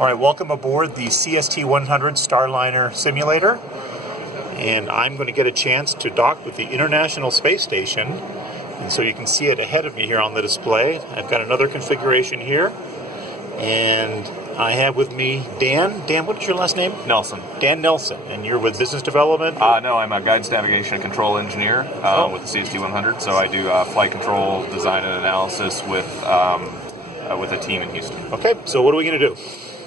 All right, welcome aboard the CST-100 Starliner simulator. And I'm going to get a chance to dock with the International Space Station. And so you can see it ahead of me here on the display. I've got another configuration here. And I have with me Dan. Dan, what's your last name? Nelson. Dan Nelson. And you're with business development? No, I'm a guidance, navigation, and control engineer with the CST-100. So I do flight control, design, and analysis with a team in Houston. Okay, so what are we going to do?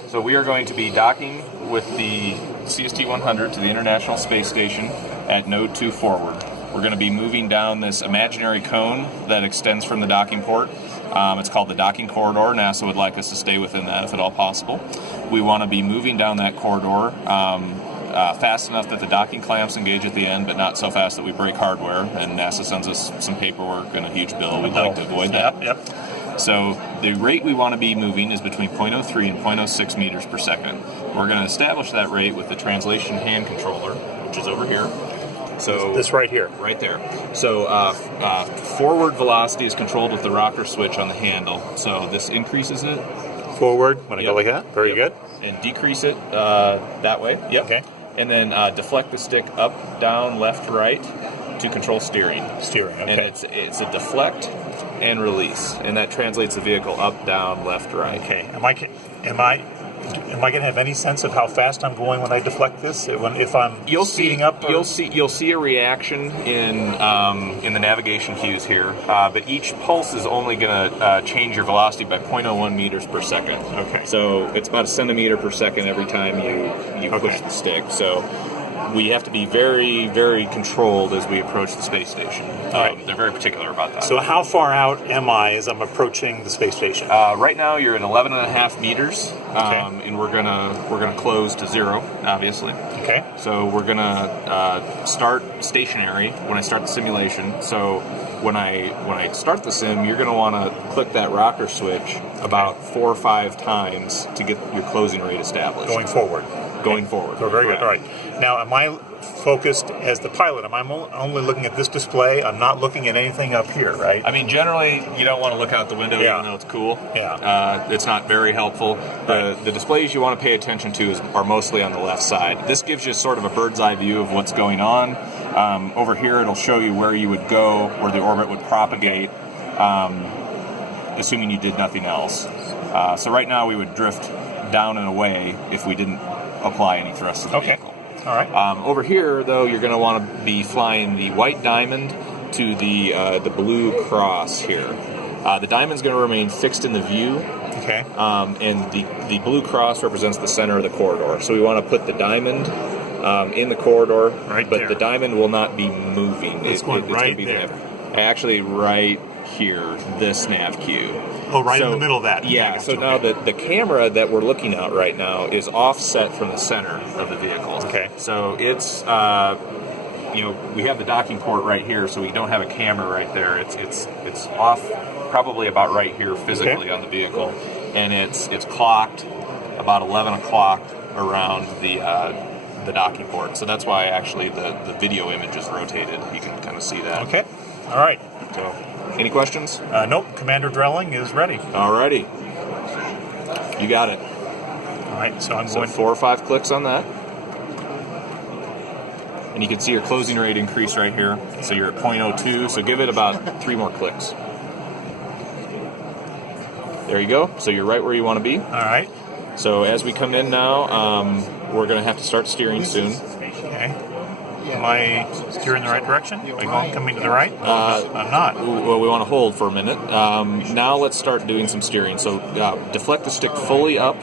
So we are going to be docking with the CST-100 to the International Space Station at Node 2 forward. We're going to be moving down this imaginary cone that extends from the docking port. It's called the docking corridor. NASA would like us to stay within that if at all possible. We want to be moving down that corridor fast enough that the docking clamps engage at the end, but not so fast that we break hardware, and NASA sends us some paperwork and a huge bill. We'd like to avoid that. Yep. So the rate we want to be moving is between 0.03 and 0.06 meters per second. We're going to establish that rate with the translation hand controller, which is over here. So this right here. Right there. So forward velocity is controlled with the rocker switch on the handle. So this increases it. Forward, when I go like that. Very good. And decrease it that way. Yep. Okay. And then deflect the stick up, down, left, right to control steering. Steering, okay. And it's a deflect and release, and that translates the vehicle up, down, left, right. Okay. Am I going to have any sense of how fast I'm going when I deflect this? If I'm speeding up? Or? You'll see a reaction in the navigation cues here, but each pulse is only going to change your velocity by 0.01 meters per second. Okay. So it's about a centimeter per second every time you push the stick. So we have to be very, very controlled as we approach the space station. Right. They're very particular about that. So how far out am I as I'm approaching the space station? Right now you're at 11.5 meters, okay. And we're gonna close to 0, obviously. Okay. So we're gonna start stationary when I start the simulation. So when I start the sim, you're gonna want to click that rocker switch about 4 or 5 times to get your closing rate established. Going forward. Going forward. Oh, very good. All right. Now, am I focused as the pilot? Am I only looking at this display? I'm not looking at anything up here, right? I mean, generally, you don't want to look out the window even though it's cool. Yeah. It's not very helpful. The displays you want to pay attention to are mostly on the left side. This gives you sort of a bird's eye view of what's going on. Over here, it'll show you where you would go, where the orbit would propagate, assuming you did nothing else. So right now, we would drift down and away if we didn't apply any thrust to the vehicle. All right. Over here, though, you're going to want to be flying the white diamond to the blue cross here. The diamond's going to remain fixed in the view. Okay. And the blue cross represents the center of the corridor. So we want to put the diamond in the corridor, right but there. The diamond will not be moving. It's going right there. Actually, right here, this nav cue. Oh, right in the middle of that. Yeah, so now the camera that we're looking at right now is offset from the center of the vehicle. Okay. So it's, we have the docking port right here, so we don't have a camera right there. It's off probably about right here physically on the vehicle. And it's clocked about 11 o'clock around the docking port. So that's why actually the video image is rotated. You can kind of see that. Okay. All right. So, any questions? Nope. Commander Drelling is ready. Alrighty. You got it. All right. So I'm going 4 or 5 clicks on that. And you can see your closing rate increase right here. So you're at 0.02. So give it about 3 more clicks. There you go. So you're right where you want to be. All right. So as we come in now, we're going to have to start steering soon. Okay. Am I steering the right direction? Am I coming to the right? I'm not. Well, we want to hold for a minute. Now let's start doing some steering. So deflect the stick fully up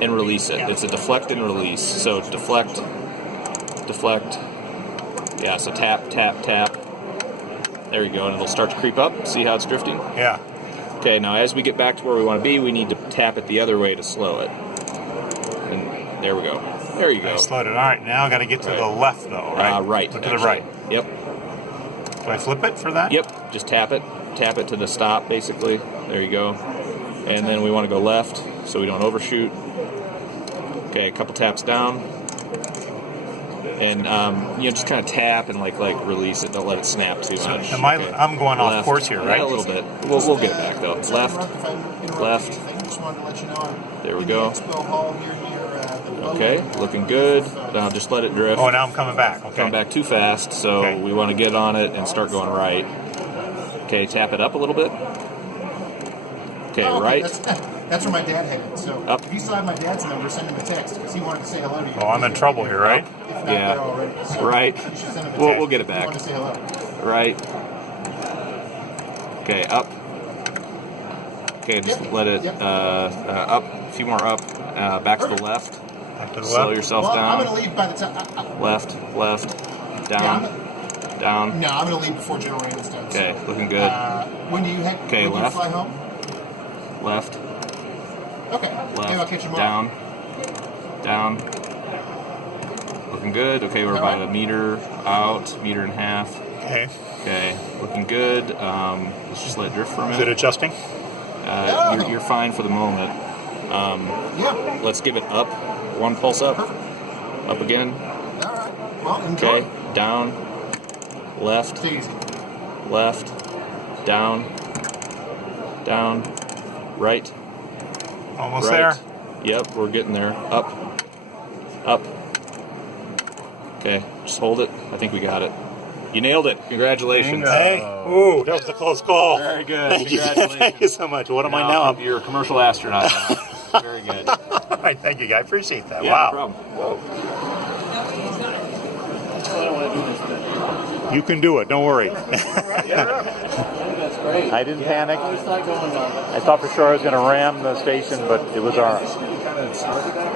and release it. It's a deflect and release. So deflect. Yeah, so tap, tap, tap. There you go, and it'll start to creep up. See how it's drifting? Yeah. Okay, now as we get back to where we want to be, we need to tap it the other way to slow it. And there we go. There you go. I slowed it. All right, now I got to get to the left, though, right? Right. To the right. Yep. Do I flip it for that? Yep. Just tap it. Tap it to the stop, basically. There you go. And then we want to go left so we don't overshoot. Okay, a couple taps down. And just kind of tap and like release it. Don't let it snap too much. So I'm going off course here, right? Yeah, a little bit. We'll get it back though. Left, just wanted to let you know I'm There we in go. the expo hall here near the boat. Okay, looking good. Now just let it drift. Oh, now I'm coming back. Okay. Come back too fast, so Okay. we want to get on it and start going right. Okay, tap it up a little bit. Okay, Oh, right. That's where my dad headed. So Up. if you still have my dad's number, send him a text because he wanted to say hello to you. Oh, I'm in trouble here, right? If not Yeah. there already. So Right. You should send him a We'll text. get it He back. wanted to say hello. Right. Okay, up. Okay, just Yep. let it Yep. up. A few more up. Back to the left. Back to the Slow left. yourself Well, I'm down. going to leave by the time. Left. Down. Down. No, I'm going to leave before General Raymond's done. Okay, looking good. When do you head? Okay, when do left. you fly home? Left. Okay. Maybe I'll catch you tomorrow. Down. Looking good. Okay, we're about a meter out, meter and a half. Okay. Okay, looking good. Let's just let it drift for a Is it minute. adjusting? You're fine for the moment. Yeah. Let's give it up. One pulse up. Perfect. Up again. All right. Well, enjoy. Okay, down. Left. Take it easy. Left. Down. Right. Almost Right. there. Yep, we're getting there. Up. Okay, just hold it. I think we got it. You nailed it. Congratulations. Hey. Ooh, that was a close call. Very good. Thank you. Congratulations. Thank you so much. What am I now? You're a commercial astronaut now. Very good. All right, thank you, guy. I appreciate that. Yeah, wow. no problem. You can do it. Don't worry. That's great. I didn't panic. How's that going on? I thought for sure I was going to ram the station, but it was all right. Kind of started that